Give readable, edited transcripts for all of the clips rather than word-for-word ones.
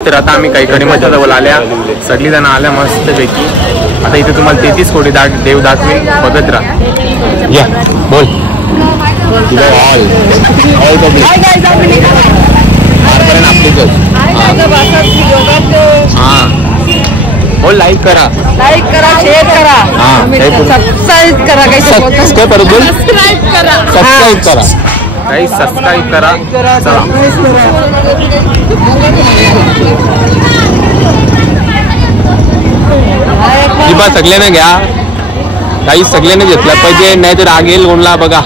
तर आता आम्ही काही कणीमाच्या जवळ आल्या, सगळी जण आल्या मस्तपैकी. आता इथे तुम्हाला 33 कोटी देव दाखवेल, बघत राहा. या बोल हां बोल. लाईक करा, शेअर करा, सबस्क्राईब करा, काही सबस्क्राईब करा. चला बा सगळ्यांना घ्या, काही सगळ्यांनी घेतलं पाहिजे, नाही तर राग येईल कोणला. बघा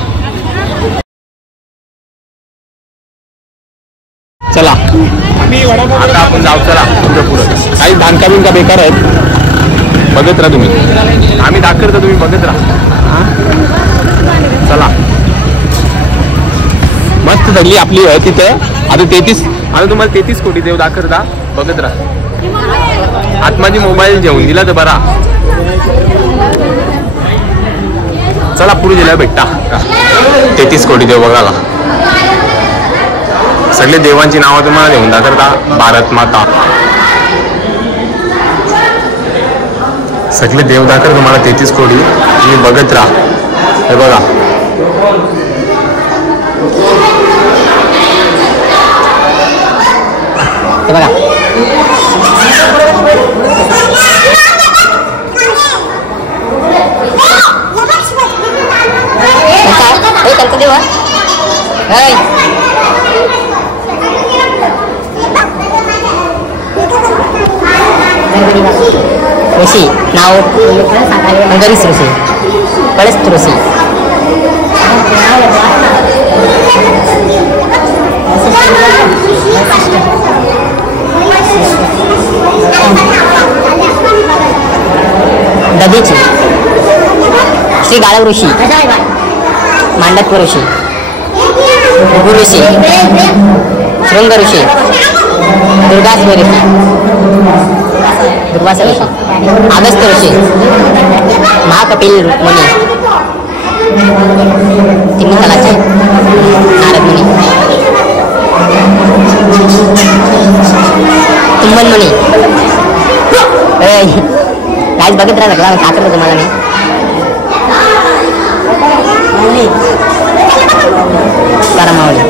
चला आता आपण जाऊ. चला पुढं पुढं काही बांधका बिंका बेकार आहेत, बघत राहा तुम्ही. आम्ही दाखवतो, तुम्ही बघत राहा. चला मस्त सगळी आपली आहे तिथं. आता 33, आता तुम्हाला 33 कोटी देव दाखवता, बघत राहा. आत्माजी मोबाईल घेऊन दिला तर बरा. चला पुढे दिला भेटता 33 कोटी देव बघायला. सगळे देवांची नावं तुम्हाला देऊन दाखवता. भारत माता, सगळे देव दाखव तुम्हाला 33 कोटी. तुम्ही बघत राहा. हे बघा बघा ऋषी नाव गरीस ऋषी, कळस्त ऋषी. दधीची श्री गाळव ऋषी, मांडत्व ऋषी, भृगु ऋषी, शृंग ऋषी, दुर्गास ऋषी, दुर्वास ऋषी, अगस्त ऋषी, महाकपिल मुनी, तिन्ही तलाचे नारद मुनी, कुंभन मुनी. काहीच बघत राहा सगळं सापडलं तुम्हाला मी. करमावली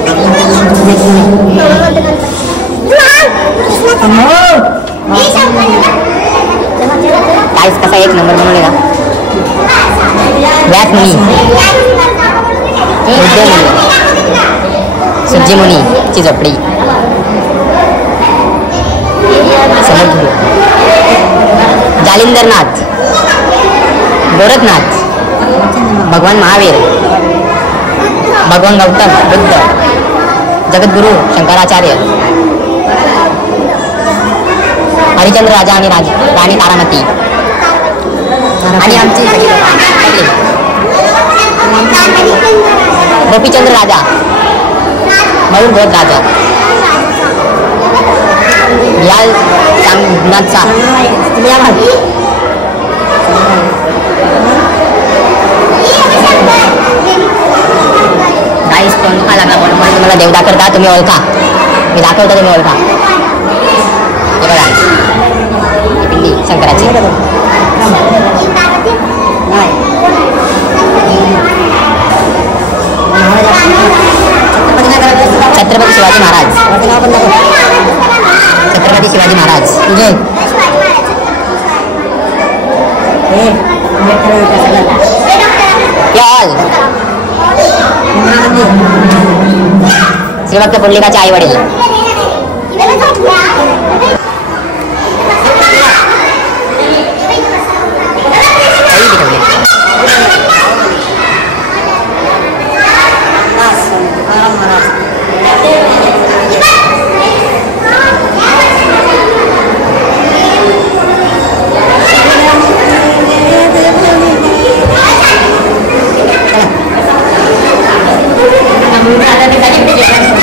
काहीच कसा एक नंबर बनवले का. व्यास मुनी, बुद्ध मुनी, सुज्जी मुनी ची झोपडी, समुद्र, जालिंदरनाथ, गोरखनाथ, भगवान महावीर, भगवान गौतम बुद्ध, जगद्गुरु शंकराचार्य, हरिचंद्र राजा आणि राणी तारामती आणि आमची गोपीचंद्र राजा, मयूरध्वज राजा, याल चांगनाथचा, गाईस पंखा लागला म्हणून तुम्हाला देव दाखवता, तुम्ही ओळखा. मी दाखवता, तुम्ही ओळखा. हे बघा पिंडी शंकराची. छत्रपती शिवाजी महाराज, छत्रपती शिवाजी महाराज. श्रीभक्त पुंडलिकाचे आई वडील.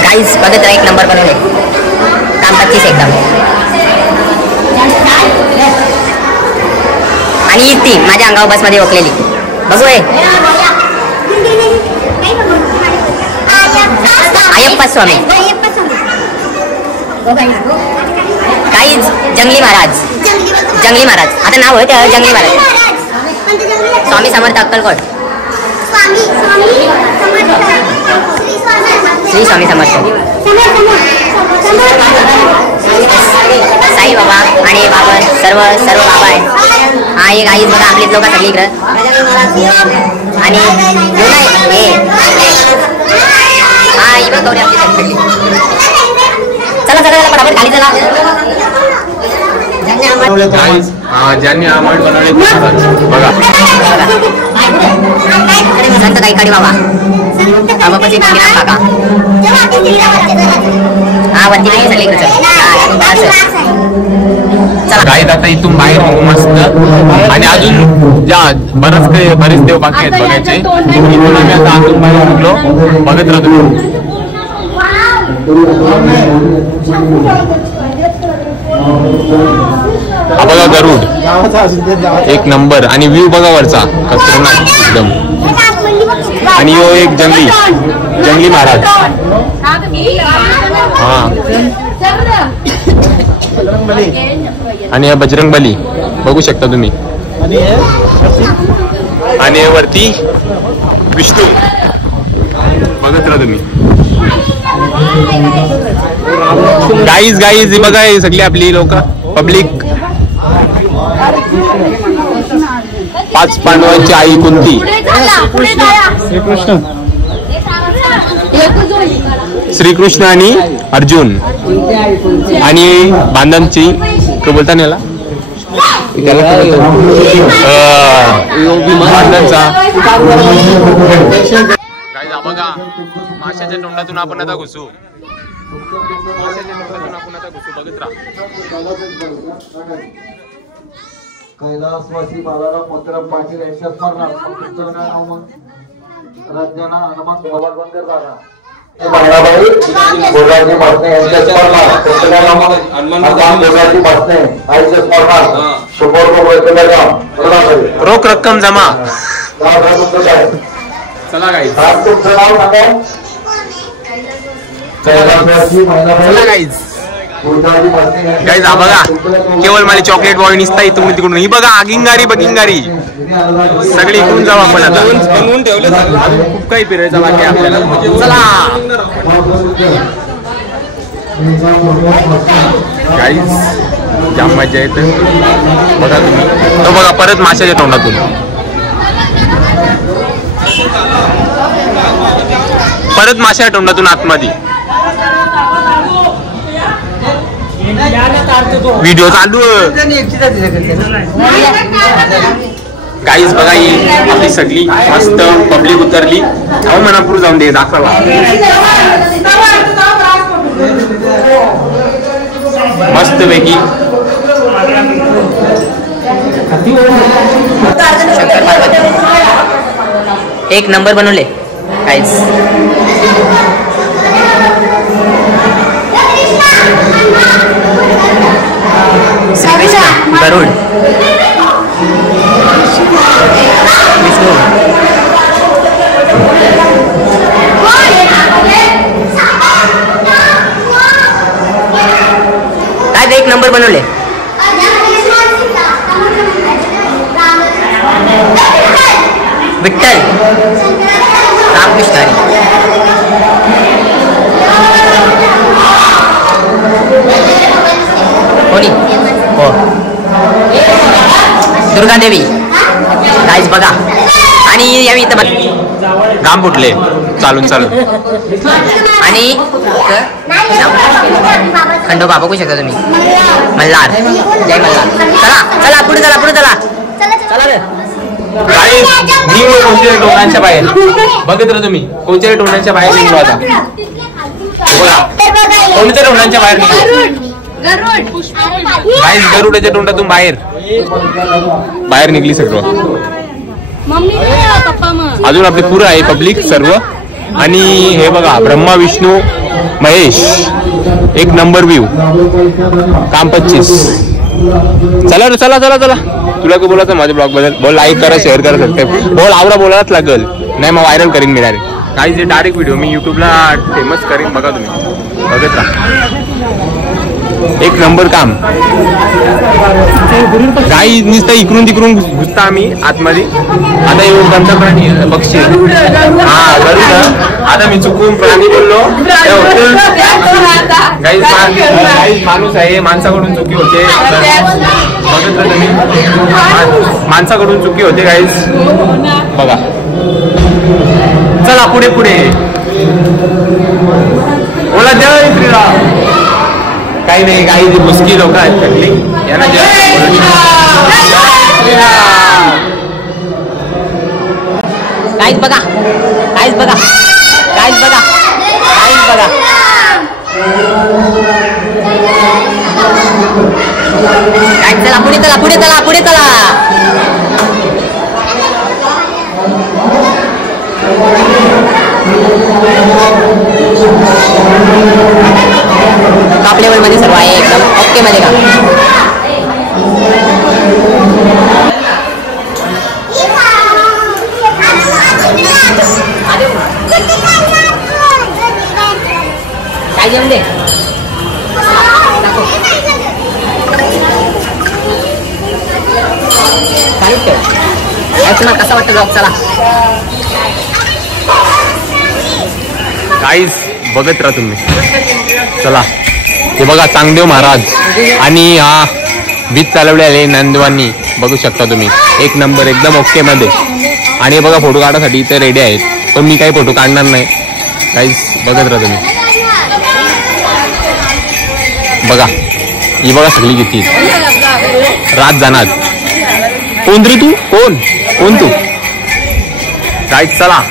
गाईस बघत एक नंबर बनवले, काम 25 एकदम. आणि ती माझ्या अंगावर बसमध्ये ओकलेली बघू. अय्यप्पा स्वामी जंगली महाराज. जंगली महाराज आता नाव होतं जंगली महाराज. स्वामी समर्थ अक्कलकोट. श्री स्वामी समर्थ. साई बाबा आणि बाबा सर्व बाबा आहे. हा एक आई बघा आपलीच लोक सगळी इकडं. आणि हा ही बघ गौरी आपली सगळी. चला चला चला पटापट खाली चला. ज्यांनी आंबट बनवले बघा. संत काही कडे बाबा बाबाची काका. हा वरती नाही सगळी गाईत आता इथून बाहेर निघू मस्त. आणि अजून ज्या बरेच देव बाकी आहेत बघायचे. इथून आम्ही आता आतून बाहेर निघलो. बघत राहतो. हा बघा गरुड एक नंबर. आणि व्ह्यू बघा वरचा खतरनाक एकदम. आणि यो एक जंगली महाराज. हा आणि बजरंग बली बघू शकता तुम्ही. आणि वरती विष्णू बघत राहा तुम्ही. गाईज बघा हे सगळी आपली लोक पब्लिक. 5 पांडवांची आई कुंती. श्रीकृष्ण आणि अर्जुन. आणि बांधांची काय बोलता याला बांधांचा. बघा माशाच्या तोंडातून आपण आता घुसू. बघत राहा. कैलासवासी बालाला मोत्र पाटील यांच्या स्मरणार्थ राज्यांना हनुमान बाबांकर दादा बोलाची भाषणे यांच्या स्मरणार्थ बोलाची भाषणे आईच्या स्मरणार्थ रोख रक्कम जमा. चला गाईज. चला गाईज. गाईज हा बघा केवळ मला चॉकलेट बॉय निसता इथून तिकडून. ही बघा गिंगारी बगिंगारी सगळी इकडून जाऊ आपण आता. बनवून ठेवलं खूप काही फिरायचं बाकी आपल्याला. चला गाईज जाम मजा येते. बघा तुम्ही तो बघा परत माशाच्या तोंडातून. परत माशाच्या तोंडातून आतमध्ये. व्हिडिओ चालू. गाईज बघा ही आपली सगळी मस्त पब्लिक उतरली. मनापूर जाऊन दे दाखवा. मस्त पैकी शंकर पार्वती एक नंबर बनवले गाईज. श्रीकृष्ण गरुड विष्णू. काय एक नंबर बनवले. विठ्ठल रामकृष्ण हरी. कोणी हो दुर्गा देवी गाईज बघा. आणि यावी इथं घाम फुटले चालून आणि खंडोबा बघू शकता तुम्ही. मल्हार जय मल्हार. चला चला पुढे चला पुढे चला. मी कोणत्या टोकांच्या बाहेर बघत राहा तुम्ही. कोणत्या टोकांच्या बाहेर निघलो आता. कोणत्या टोकांच्या बाहेर निघलो. गरुडाच्या तोंडातून बाहेर निघली सगळं. अजून आपले पुरं आहे पब्लिक सर्व. आणि हे बघा ब्रह्मा विष्णू महेश एक नंबर व्ह्यू. काम 25. चला रे चला चला चला. तुला काय बोलायचं माझ्या ब्लॉग बद्दल. बोल लाईक करा शेअर करा सबस्क्राईब. बोल आवडा बोलायलाच लागल. नाही मग व्हायरल करीन मी डायरेक्ट. काही जे डायरेक्ट व्हिडिओ मी युट्यूबला फेमस करीन. बघा तुम्ही बघत राहा. एक नंबर काम. गाई नुसतं इकडून तिकडून घुसता आम्ही आतमध्ये. आता येऊन कोणता प्राणी पक्षी हा गरुड. आता मी चुकून प्राणी बोललो. गाईज माणूस आहे, माणसाकडून चुकी होते. बघितलं तुम्ही, माणसाकडून चुकी होते गाईज. बघा चला पुढे पुढे. बोला जय श्रीराम. काही नाही, काही जी मुस्की लोक आहेत सगळी यांना काहीच बघा, काहीच बघा, काहीच बघा, काहीच बघा. काहीच. चला पुढे चला, पुढे चला, पुढे चला. टॉप लेवल मध्ये सर्व आहे, एकदम ओके मध्ये का. काय जेवण दे. कसा वाटतं ब्लॉग. चला काहीच बघत राहा तुम्ही. चला हे बघा चांगदेव महाराज आणि हा वीज चालवलेले नंदवानी बघू शकता तुम्ही. एक नंबर एकदम ओके मध्ये. आणि हे बघा फोटो काढण्यासाठी इथे रेडी आहेत, पण मी काही फोटो काढणार नाही. काहीच बघत राहा तुम्ही. बघा ही बघा सगळी किती रात जाणार. कोण रे तू, कोण कोण तू. काहीच चला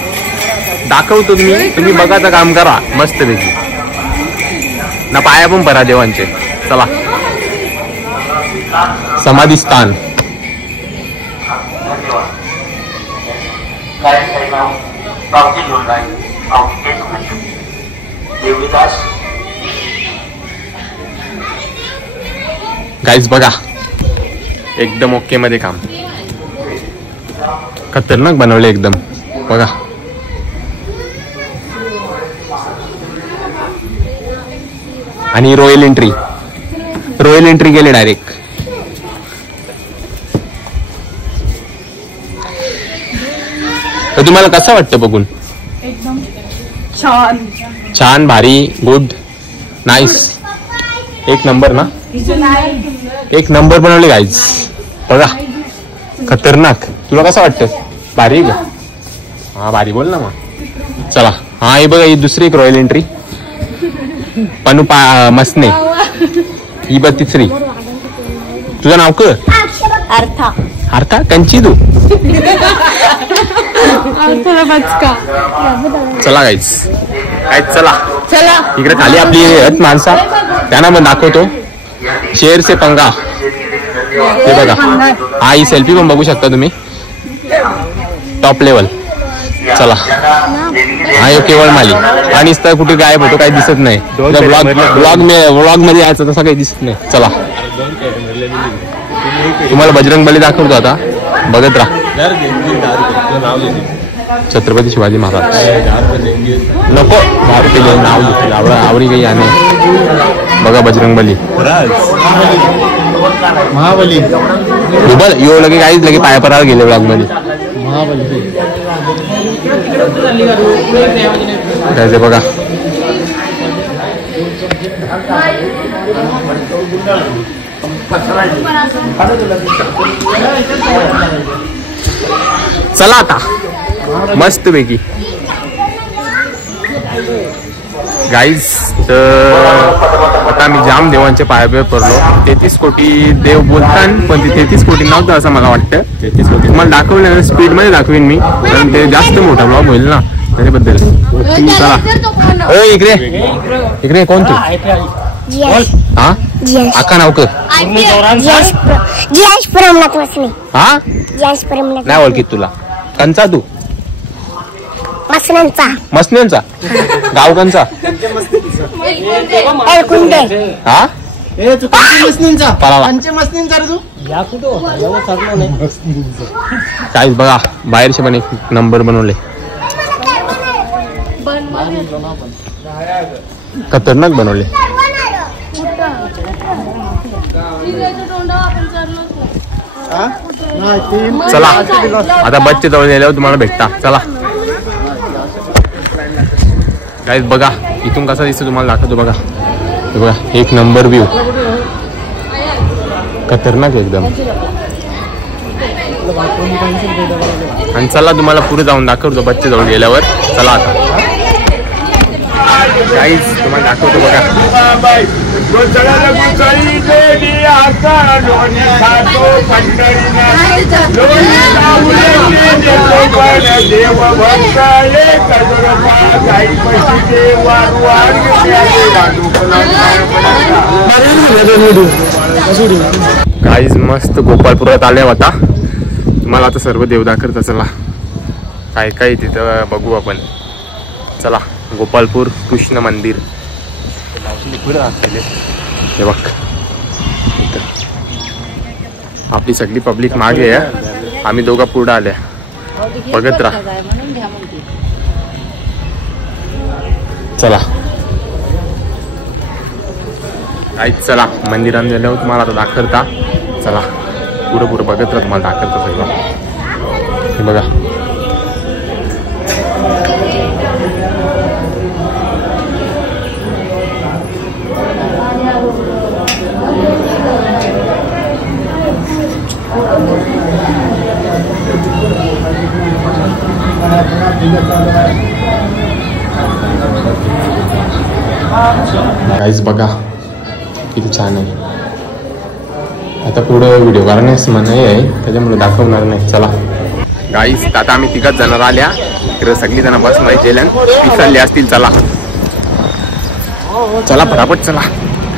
दाखवतो तुम्ही बघायचं काम करा मस्त पैकी. ना पाया पण भरा देवांचे. चला समाधी स्थान. गाईज बघा एकदम ओके मध्ये काम. खतरनाक बनवले एकदम. बघा आणि रॉयल एंट्री गेले डायरेक्ट. तर तुम्हाला कसं वाटतं बघून. एकदम छान छान, भारी, गुड, नाईस, एक नंबर ना. एक नंबर बनवले गाईज. बघा खतरनाक. तुला कसं वाटतं. भारी का. हा भारी बोल ना मग. चला हा हे बघा ही दुसरी एक रॉयल एंट्री. पनू मसने ही बघ तिसरी. तुझं नाव क अर्था अर्था कंची तू. चला गाईज चला चला इकडे खाली आपली आहेत माणसा त्यांना पण दाखवतो. शेर से पंगा. ते बघा हा ही सेल्फी पण बघू शकता तुम्ही. Top level. चला हा यो केवळ माली. आणि कुठे गायब होतो काही दिसत नाही. व्लॉग मध्ये यायचं तसं काही दिसत नाही. चला तुम्हाला बजरंगबली दाखवतो आता बघत राहा. छत्रपती शिवाजी महाराज नको 10 रुपये नाव घेतलं आवडी काही याने. बघा बजरंगबली महाबली दुबल यो लगे काहीच लगे पाया परावर गेले ब्लॉग मध्ये. त्याचे बघा चला आता मस्त पैकी गाईज. तर आता आम्ही जाम देवांच्या पाया पडलो. 33 कोटी देव बोलतात पण ते 33 कोटी नव्हतं असं मला वाटतं. 33 कोटी तुम्हाला दाखवलं स्पीड मध्ये दाखवेन मी कारण ते जास्त मोठा ब्लॉग होईल ना त्याच्याबद्दल. चला इकडे इकडे कोण तू. हा अक्का नाव कर. हा नाही ओळखीत तुला. कंचा तू मसन्यांचा गाव कंचा. हा काहीच बघा बाहेरचे पण एक नंबर बनवले. खतरनाक बनवले. चला आता बसच्या जवळ गेल्यावर तुम्हाला भेटता. चला गाईज बघा इथून कसा दिसतो तुम्हाला दाखवतो. बघा हे बघा एक नंबर व्ह्यू, खतरनाक एकदम. आणि चला तुम्हाला पुढे जाऊन दाखवतो बसच्या जवळ गेल्यावर. चला आता गाईज तुम्हाला दाखवतो. बघा गाईज मस्त गोपालपुरात आल्या होता. तुम्हाला आता सर्व देवदा करता. चला काय काय तिथं बघू आपण. चला गोपालपूर कृष्ण मंदिर हे बघ. आपली सगळी पब्लिक मागे आहे, आम्ही दोघा पुढे आल्या. बघत राहा. चला काहीच. चला मंदिरात गेल्यावर तुम्हाला आता दाखवता. चला पुढं पुढं बघत राहा, तुम्हाला दाखवता सगळं. हे बघा गाईज बघा किती छान आहे. आता पुढं व्हिडिओ करण्यास मनाई आहे, त्याच्यामुळे दाखवणार नाही. चला गाईज आता आम्ही तिघच जण आल्या. इकडे सगळी जण बसमध्ये गेल्यान पिसाळली असतील. चला चला फटाफट चला.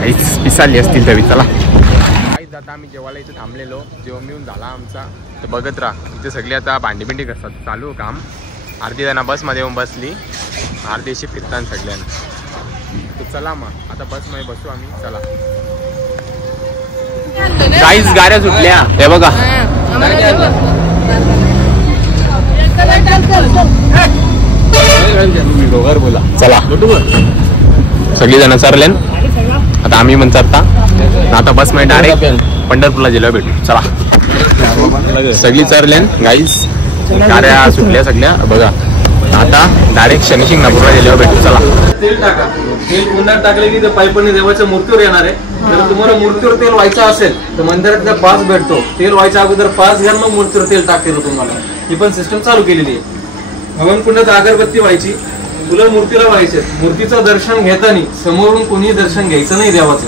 गाईज पिसाळली असतील तरी. चला गाईज आता आम्ही जेवायला इथे थांबलेलो, जेवण मिळून झाला आमचा. तर बघत राहा इथे सगळी आता भांडी करतात. चालू काम. अर्धी जण बसमध्ये येऊन बसली, अर्धीशी फिरताना सगळ्यांना. तर चला मग आता बसमध्ये बसू आम्ही. चला गाईज गाड्या सुटल्या हे बघा. बोला चला सगळी जण चालल्यान. आता आम्ही पण चालता. आता बस मध्ये डायरेक्ट पंढरपूरला गेलो भेटू. चला सगळी चालल्यान गाईज. गाड्या सुटल्या सगळ्या बघा. आता डायरेक्ट शनी शिंगणापूरला गेल्यावर भेटू. चला तेल टाका. तेल कुंडात टाकले की ते पाईपाने देवाच्या मूर्तीवर येणार आहे. जर तुम्हाला मूर्तीवर तेल व्हायचं असेल तर मंदिरातला पास भेटतो. तेल व्हायच्या अगोदर पास घ्या, मग मूर्तीवर तेल टाकते तुम्हाला. ही पण सिस्टम चालू केलेली आहे. हवन कुंडात अगरबत्ती व्हायची, फुलं मूर्तीला व्हायचे. मूर्तीचं दर्शन घेताना समोरून कोणी दर्शन घ्यायचं नाही देवाचं.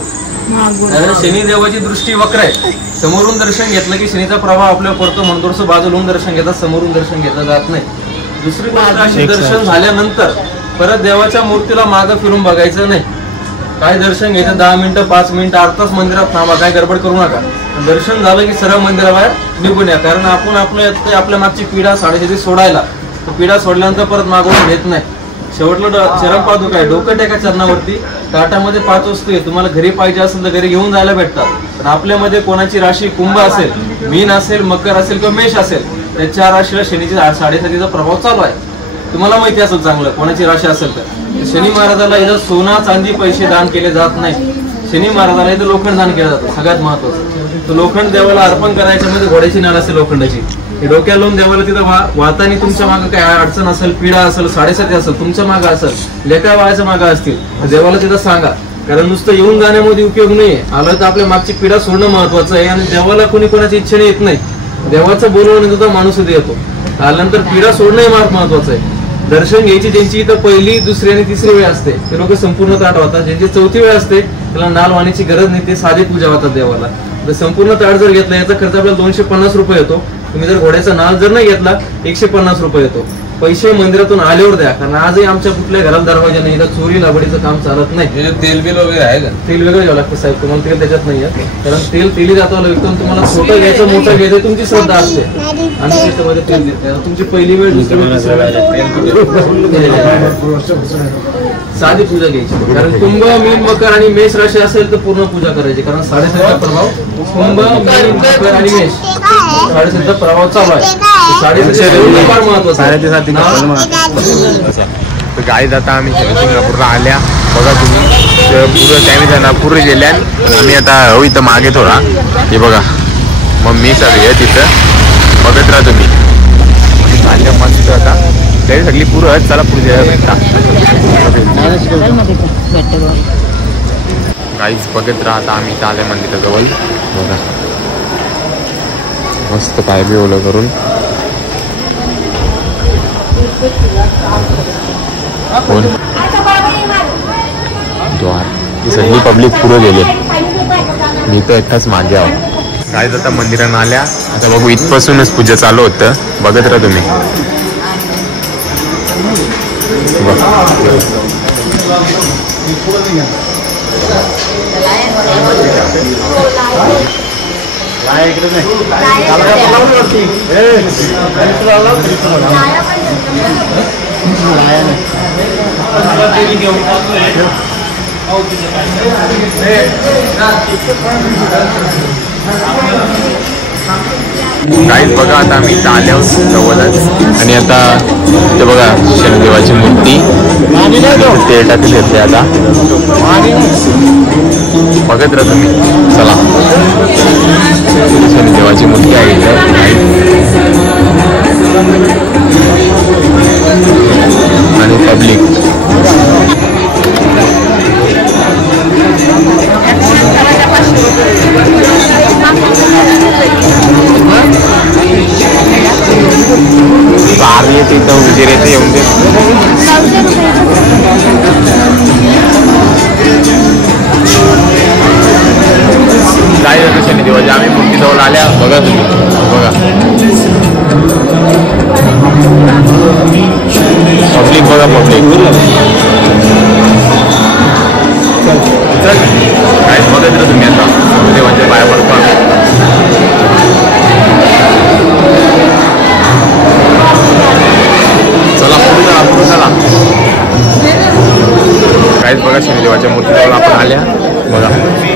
कारण शनी देवाची दृष्टी वक्र आहे. समोरून दर्शन घेतलं की शनीचा प्रभाव आपल्यावर पडतो, म्हणून थोडंसं बाजूला दर्शन घेतात, समोरून दर्शन घेतलं जात नाही. दुसरी गोष्ट अशी, दर्शन झाल्यानंतर परत देवाच्या मूर्तीला मागं फिरून बघायचं नाही. काय दर्शन घ्यायचं 10 मिनिटं 5 मिनिटं अर्धाच मंदिरात थांबा, काय गडबड करू नका. दर्शन झालं की सरळ मंदिराबाहेर निघून या. कारण आपण आपल्या मागची पिढा साडेशेती सोडायला, तर पिढा सोडल्यानंतर परत मागवून घेत नाही. शेवटलं चरण पादुका आहे, डोकं टेका चरणावरती. ताटामध्ये 5 वस्तू आहे. तुम्हाला घरी पाहिजे असेल तर घरी घेऊन जायला भेटतात. पण आपल्यामध्ये कोणाची राशी कुंभ असेल, मीन असेल, मकर असेल किंवा मेष असेल, त्या 4 राशीला शनीची 7.5चा प्रभाव चालू आहे. तुम्हाला माहिती असेल चांगलं कोणाची राशी असेल तर. शनी महाराजाला इथं सोना चांदी पैसे दान केले जात नाही. शनी महाराजाला इथं लोखंड दान केलं जातं. सगळ्यात महत्वाचं तर लोखंड देवाला अर्पण करायच्या मध्ये घोड्याची नाल असेल लोखंडाची. हे डोक्याला लावून देवाला तिथं वाहतानी तुमच्या मागं काय अडचण असेल, पिढा असेल, 7.5 असेल, तुमच्या मागं असेल, लेका बाळाच्या मागं असतील, तर देवाला तिथं सांगा. कारण नुसतं येऊन जाण्यामध्ये उपयोग नाही. आलं तर आपल्या मागची पिढा सोडणं महत्वाचं आहे. आणि देवाला कोणी कोणाची इच्छेने येत नाही. देवाचं बोलवणं सुद्धा माणूस इथे येतो. आल्यानंतर पिढा सोडणं महत्वाचं आहे. दर्शन घ्यायची ज्यांची इथं पहिली, दुसरी आणि तिसरी वेळ असते ते लोक संपूर्ण ताट वाहतात. ज्यांची 4थी वेळ असते त्याला नाल वाहण्याची गरज नाही, ते साधी पूजा वाहतात देवाला. तर संपूर्ण ताट जर घेतला याचा खर्च आपल्याला 250 रुपये येतो. तुम्ही जर घोड्याचा नाल जर नाही घेतला 150 रुपये येतो. पैसे मंदिरातून आल्यावर द्या. कारण आजही आमच्या कुठल्या घराला दरवाजा नाही, इथं चोरी लाबडीचं काम चालत नाही. तेल बिल वगैरे आहे का? तेल वेगळं घ्यावं लागतं साहेब, तुम्हाला तेल त्याच्यात नाही आहे. कारण तेली जातं विकून तुम्हाला छोटं घ्यायचं, मोठं घ्यायचं तुमची श्रद्धा असते. आणि त्याच्यामध्ये तेल देते. तुमची पहिली वेळ, दुसरी वेळ, तिसरी वेळ साधी पूजा घ्यायची. कारण कुंभ, मीन, मकर आणि मेष राशी असेल तर पूर्ण पूजा करायची. कारण 7.5चा प्रभाव कुंभ, मीन, मकर आणि मेष 7.5चा प्रभाव चालू आहे. 7.5 फार महत्वाचं आहे. गाय जाता आम्ही सिंगापूरला आल्या. बघा तुम्ही पुरं त्याने त्यांना पूर्ण गेल्या. आम्ही आता हो इथं मागे थोडा. हे बघा मम्मी सगळी आहे तिथं, बघत राहा तुम्ही. माझ्या मस्त आता तरी सगळी पुरं चला पुढे भेटता काहीच बघत राहता. आम्ही इथं आल्या मंदिराजवळ बघा मस्त पाय बी ओलं करून. कोण द्वार ही सगळी पब्लिक पुढे गेले, मी तर एकटाच मागे आहो. काय आता मंदिरानं आल्या. आता बघू इथपासूनच पूजा चालू होतं, बघत राहा तुम्ही. काहीच बघा आता आम्ही इथं आल्या जवळच. आणि आता ते बघा शनिदेवाची मूर्ती ते टाकली येते आता, बघत राहा तुम्ही. चला शनिदेवाची मूर्ती आहे आणि पब्लिक बाहेर येते इथं उजेर येते येऊन दे. काय झालं शनिदेवाची आम्ही मूर्ती जवळ आल्या बघा तुम्ही. बघा पब्लिक बघा पब्लिक चल काय बघत ना तुम्ही आता देवाच्या पाया पडता. चला पुढे चला पुढे चला. काहीच बघा शनिदेवाच्या मूर्तीजवळ आपण आल्या बघा. बघा मूर्ती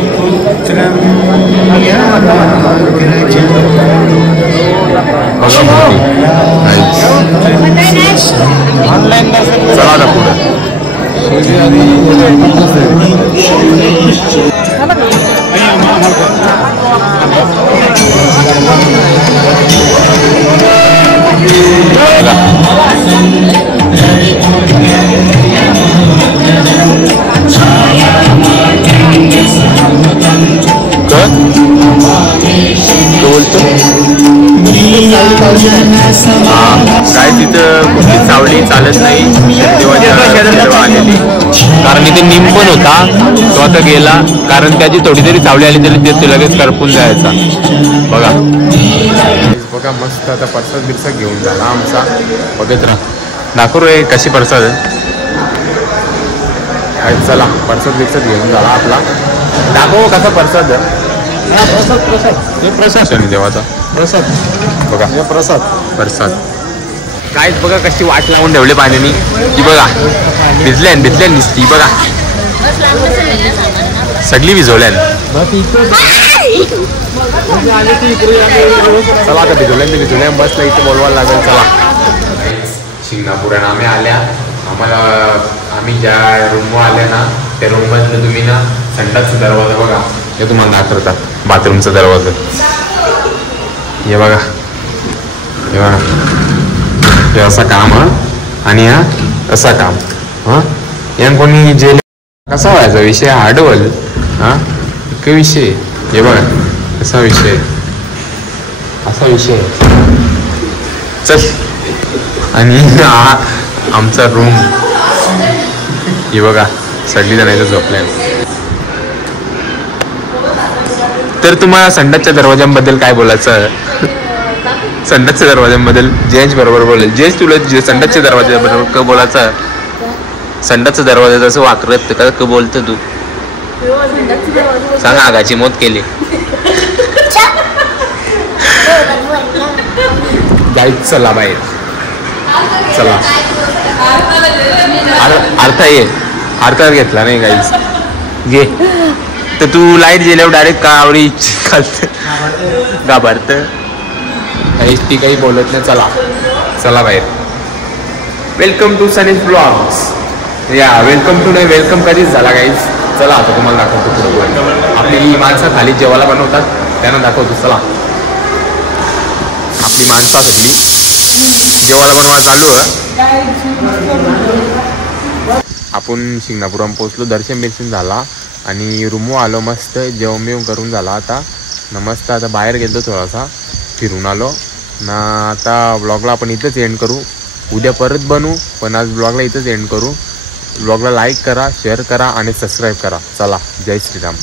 चला आता पुढे. काय तिथं कुठली चावली चालत नाही आलेली, कारण इथे निम पण होता तो आता गेला, कारण त्याची थोडी तरी चावली आली तरी ते लगेच करपून जायचा. बघा बघा मस्त आता प्रसाद बिरसाद घेऊन झाला आमचा. बघत राहा दाखव रे कशी प्रसाद आहे. चला प्रसाद बिरसाद घेऊन झाला आपला. दाखव कसा प्रसाद प्रसाद शनिदेवाचा प्रसाद. बघा प्रसाद प्रसाद काहीच बघा कशी वाट लावून ठेवले पाण्याने. ती बघा भिजल्यान भिजल्यान ती बघा सगळी भिजवल्यान. चला आता भिजवल्यान बसला इथे बोलवायला लागेल. चला शिंगणापूर आम्ही आल्या. आम्हाला आम्ही ज्या रूमवर आल्या ना त्या रूममधलं तुम्ही ना संडासचा दरवाजा बघा हे तुम्हाला दाखवता. बाथरूमचा दरवाजा हे बघा हे बघा. हे असा काम हा आणि हा असा काम हा. या कोणी जेल कसा व्हायचा विषय हार्डवल हा एक विषय. हे बघा कसा विषय असा विषय. चल आणि हा आमचा रूम. हे बघा सगळी जणांचं झोपल्या. तर तुम्हाला संडासच्या दरवाजांबद्दल काय बोलायचं. संडासच्या दरवाजांबद्दल जयेश बरोबर बोलेल. जयेश तुला संडासच्या दरवाजाबरोबर क बोलायचं. संडासचा दरवाजा जसं वाकरत का क बोलतं तू सांग. आगाची मौत केली जायच. चला बाहेर चला. अर्थ ये अर्थ घेतला नाही काहीच घे. तर तू लाईट गेल्यावर डायरेक्ट का आवडी घाबरत काहीच ती काही बोलत नाही. चला चला बाहेर. Welcome to Sunny's blogs. या वेलकम टू नाही वेलकम कधीच झाला काहीच. चला आता तुम्हाला दाखवतो पुढे आपली माणसं खाली जेवायला बनवतात त्यांना दाखवतो. चला आपली माणसा सगळी जेवायला बनवा चालू आहे. आपण शिंगणापुरात पोहोचलो, दर्शन बिर्शन झाला आणि रूमो आलो. मस्त जेवण बिवण करून झाला. आता मस्त आता बाहेर गेलो, थोडासा फिरून आलो ना. आता ब्लॉगला आपण इथंच एंड करू. उद्या परत बनवू, पण आज ब्लॉगला इथंच एंड करू. ब्लॉगला लाईक करा, शेअर करा आणि सबस्क्राईब करा. चला, जय श्रीराम.